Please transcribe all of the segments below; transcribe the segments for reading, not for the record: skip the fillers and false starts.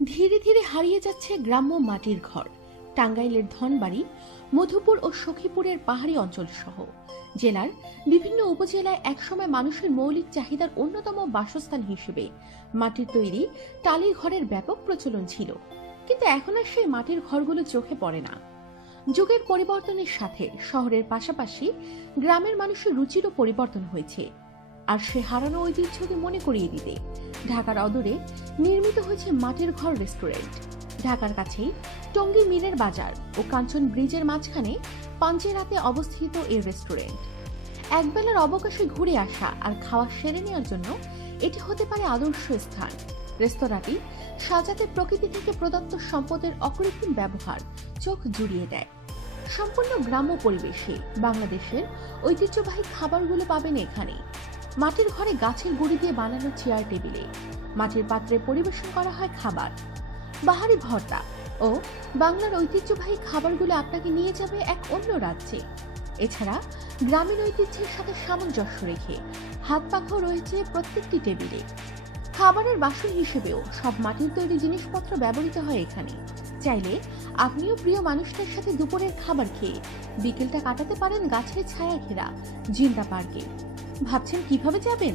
ধীরে ধীরে হারিয়ে যাচ্ছে গ্রাম্য মাটির ঘর। টাঙ্গাইলের ধনবাড়ি, মধুপুর ও সখীপুরের পাহাড়ি অঞ্চল সহ জেলার বিভিন্ন উপজেলায় একসময় মানুষের মৌলিক চাহিদার অন্যতম বাসস্থান হিসেবে মাটির তৈরি টালির ঘরের ব্যাপক প্রচলন ছিল। কিন্তু এখন আর সেই মাটির ঘরগুলো চোখে পড়ে না। যুগের পরিবর্তনের সাথে শহরের পাশাপাশি গ্রামের মানুষের রুচিরও পরিবর্তন হয়েছে। আর সে হারানো ঐতিহ্যকে মনে করিয়ে দিতে ঢাকার অদূরে নির্মিত হয়েছে মাটির ঘর রেস্টুরেন্ট। ঢাকার কাছেই টঙ্গী মিরের বাজার ও কাঞ্চন ব্রিজের মাঝখানে পাঞ্জেরাতে অবস্থিত এই রেস্টুরেন্ট। একবেলার অবকাশে ঘুরে আসা আর খাওয়া সেরে নেওয়ার জন্য এটি হতে পারে আদর্শ স্থান। রেস্তোরাঁটি সাজাতে প্রকৃতি থেকে প্রদত্ত সম্পদের অকৃত্রিম ব্যবহার চোখ জুড়িয়ে দেয়। সম্পূর্ণ গ্রাম্য পরিবেশে বাংলাদেশের ঐতিহ্যবাহী খাবারগুলো পাবেন এখানে। মাটির ঘরে গাছের গুঁড়ি দিয়ে বানানো চেয়ার টেবিলে মাটির পাত্রে পরিবেশন করা হয় খাবার। বাহারি ভর্তা ও বাংলার ঐতিহ্যবাহী খাবারগুলো আপনাকে নিয়ে যাবে এক অন্য রাজ্যে। এছাড়া গ্রামীণ ঐতিহ্যের সাথে সামঞ্জস্য রেখে হাত পাখাও রয়েছে প্রত্যেকটি টেবিলে। খাবারের বাসন হিসেবেও সব মাটির তৈরি জিনিসপত্র ব্যবহৃত হয় এখানে। চাইলে আপনিও প্রিয় মানুষটার সাথে দুপুরের খাবার খেয়ে বিকেলটা কাটাতে পারেন গাছের ছায়া ঘেরা জিন্দা পার্কে। ভাবছেন কিভাবে যাবেন?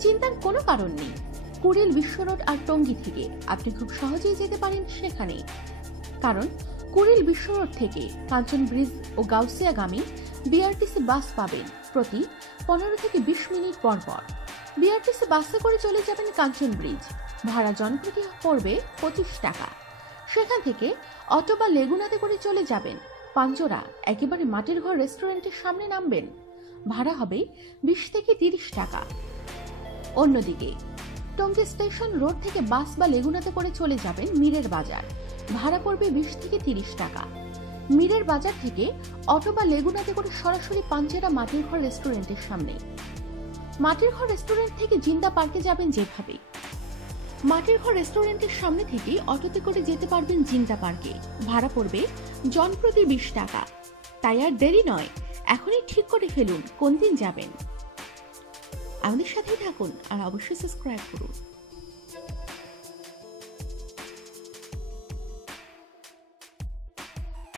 চিন্তার কোনো কারণ নেই। কুড়িল বিশ্ব রোড আর টঙ্গী থেকে আপনি খুব সহজেই যেতে পারেন সেখানে। কারণ কুড়িল বিশ্ব রোড থেকে কাঞ্চন ব্রিজ ও গাউসিয়াগামী বিআরটিসি বাস পাবেন প্রতি 15 থেকে 20 মিনিট পর পর। বিআরটিসি বাসে করে চলে যাবেন কাঞ্চন ব্রিজ। ভাড়া জনপ্রতি পড়বে 25 টাকা। সেখান থেকে অটো বা লেগুনাতে করে চলে যাবেন পাঞ্জরা, একেবারে মাটির ঘর রেস্টুরেন্টের সামনে নামবেন। ভাড়া হবে 20 থেকে 30 টাকা। অন্যদিকে টঙ্গী স্টেশন রোড থেকে বাস বা লেগুনাতে করে চলে যাবেন মিরের বাজার। ভাড়া পড়বে 20 থেকে 30 টাকা। মিরের বাজার থেকে অটো বা লেগুনাতে করে সরাসরি পাঞ্জেরা মাটির ঘর রেস্টুরেন্টের সামনে। মাটির ঘর রেস্টুরেন্ট থেকে জিন্দা পার্কে যাবেন যেভাবে, মাটির ঘর রেস্টুরেন্টের সামনে থেকে অটোতে করে যেতে পারবেন জিন্দা পার্কে। ভাড়া পড়বে জনপ্রতি 20 টাকা। তাই আর দেরি নয়, এখনই ঠিক করে ফেলুন কোন দিন যাবেন। আমাদের সাথেই থাকুন আর অবশ্যই সাবস্ক্রাইব করুন।